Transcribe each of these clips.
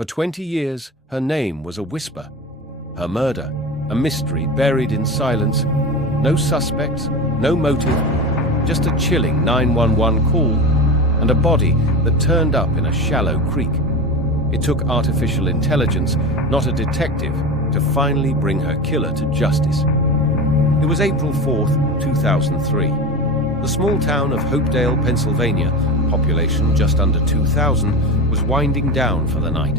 For 20 years, her name was a whisper. Her murder, a mystery buried in silence. No suspects, no motive, just a chilling 911 call and a body that turned up in a shallow creek. It took artificial intelligence, not a detective, to finally bring her killer to justice. It was April 4th, 2003. The small town of Hopedale, Pennsylvania, population just under 2,000, was winding down for the night.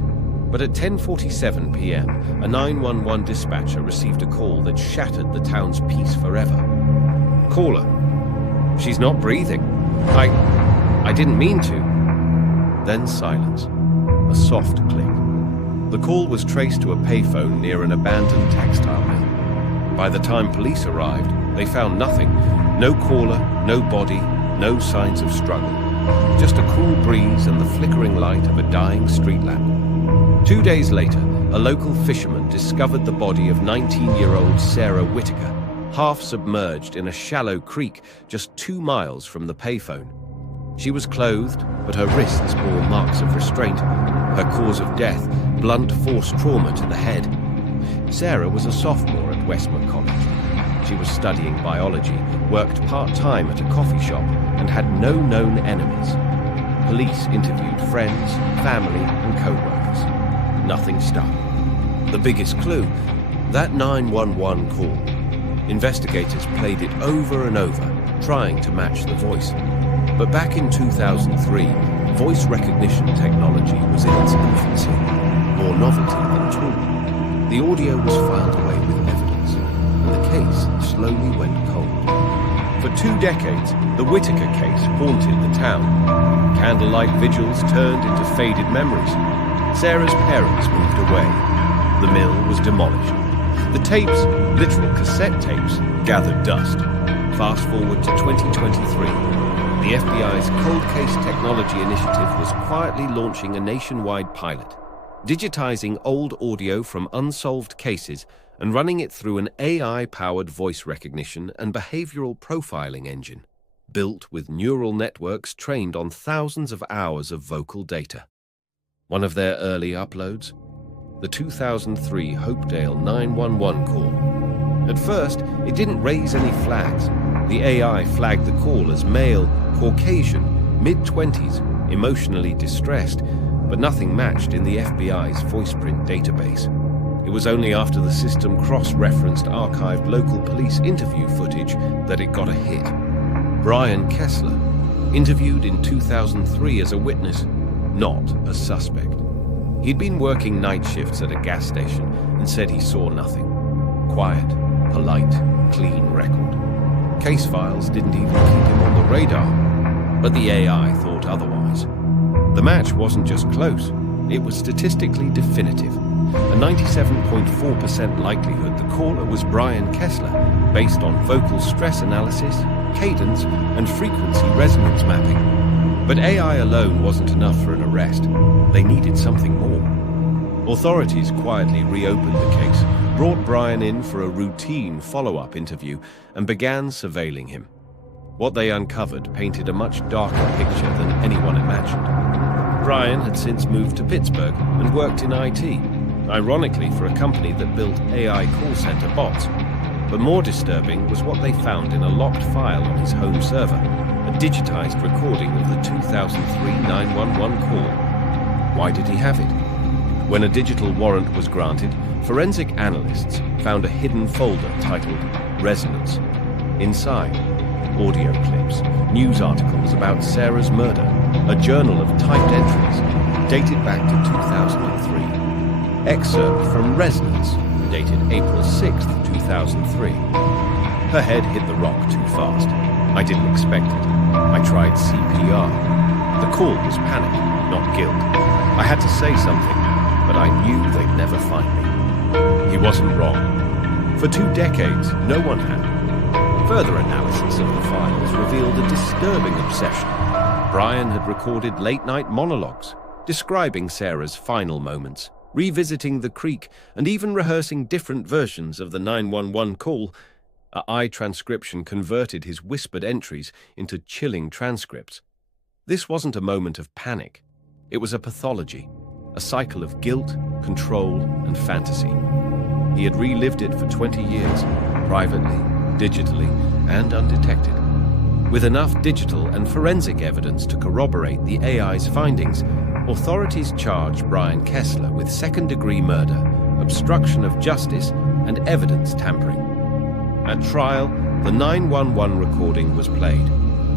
But at 10:47 p.m., a 911 dispatcher received a call that shattered the town's peace forever. Caller, she's not breathing. I didn't mean to. Then silence. A soft click. The call was traced to a payphone near an abandoned textile mill. By the time police arrived, they found nothing. No caller, no body, no signs of struggle. Just a cool breeze and the flickering light of a dying street lamp. 2 days later, a local fisherman discovered the body of 19-year-old Sarah Whitaker, half submerged in a shallow creek just 2 miles from the payphone. She was clothed, but her wrists bore marks of restraint. Her cause of death, blunt force trauma to the head. Sarah was a sophomore at Westmont College. She was studying biology, worked part-time at a coffee shop, and had no known enemies. Police interviewed friends, family, and co-workers. Nothing stuck. The biggest clue, that 911 call. Investigators played it over and over, trying to match the voice. But back in 2003, voice recognition technology was in its infancy, more novelty than tool. The audio was filed away with evidence, and the case slowly went cold. For 2 decades, the Whitaker case haunted the town. Candlelight vigils turned into faded memories. Sarah's parents moved away. The mill was demolished. The tapes, literal cassette tapes, gathered dust. Fast forward to 2023. The FBI's Cold Case Technology Initiative was quietly launching a nationwide pilot, digitizing old audio from unsolved cases and running it through an AI-powered voice recognition and behavioral profiling engine, built with neural networks trained on thousands of hours of vocal data. One of their early uploads? The 2003 Hopedale 911 call. At first, it didn't raise any flags. The AI flagged the call as male, Caucasian, mid-20s, emotionally distressed, but nothing matched in the FBI's voiceprint database. It was only after the system cross-referenced archived local police interview footage that it got a hit. Brian Kessler, interviewed in 2003 as a witness, not a suspect. He'd been working night shifts at a gas station and said he saw nothing. Quiet, polite, clean record. Case files didn't even keep him on the radar, but the AI thought otherwise. The match wasn't just close, it was statistically definitive. A 97.4% likelihood the caller was Brian Kessler, based on vocal stress analysis, cadence, and frequency resonance mapping. But AI alone wasn't enough for an arrest. They needed something more. Authorities quietly reopened the case, brought Brian in for a routine follow-up interview, and began surveilling him. What they uncovered painted a much darker picture than anyone imagined. Brian had since moved to Pittsburgh and worked in IT, ironically for a company that built AI call center bots. But more disturbing was what they found in a locked file on his home server, a digitized recording of the 2003 911 call. Why did he have it? When a digital warrant was granted, forensic analysts found a hidden folder titled Resonance. Inside, audio clips, news articles about Sarah's murder, a journal of typed entries dated back to 2003. Excerpt from Resonance, dated April 6, 2003. Her head hit the rock too fast. I didn't expect it. I tried CPR. The call was panic, not guilt. I had to say something, but I knew they'd never find me. He wasn't wrong. For 2 decades, no one had. Further analysis of the files revealed a disturbing obsession. Brian had recorded late-night monologues, describing Sarah's final moments, revisiting the creek, and even rehearsing different versions of the 911 call. AI transcription converted his whispered entries into chilling transcripts. This wasn't a moment of panic. It was a pathology. a cycle of guilt, control, and fantasy. He had relived it for 20 years, privately, digitally, and undetected. With enough digital and forensic evidence to corroborate the AI's findings, authorities charged Brian Kessler with second-degree murder, obstruction of justice, and evidence tampering. At trial, the 911 recording was played,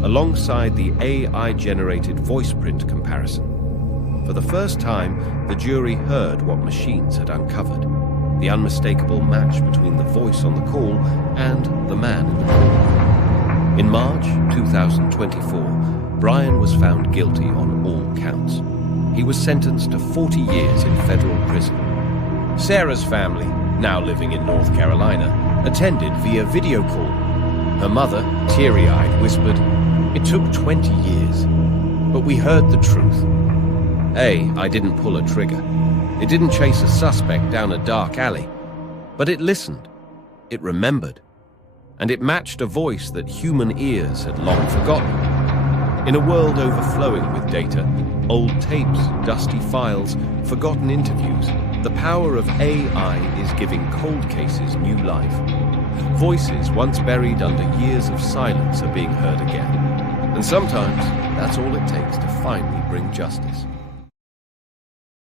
alongside the AI-generated voice print comparison. For the first time, the jury heard what machines had uncovered, the unmistakable match between the voice on the call and the man in the call. In March 2024, Brian was found guilty on all counts. He was sentenced to 40 years in federal prison. Sarah's family, now living in North Carolina, attended via video call. Her mother, teary-eyed, whispered, "It took 20 years, but we heard the truth. I didn't pull a trigger. It didn't chase a suspect down a dark alley, but it listened, it remembered, and it matched a voice that human ears had long forgotten. In a world overflowing with data, old tapes, dusty files, forgotten interviews, the power of AI is giving cold cases new life. Voices once buried under years of silence are being heard again. And sometimes that's all it takes to finally bring justice."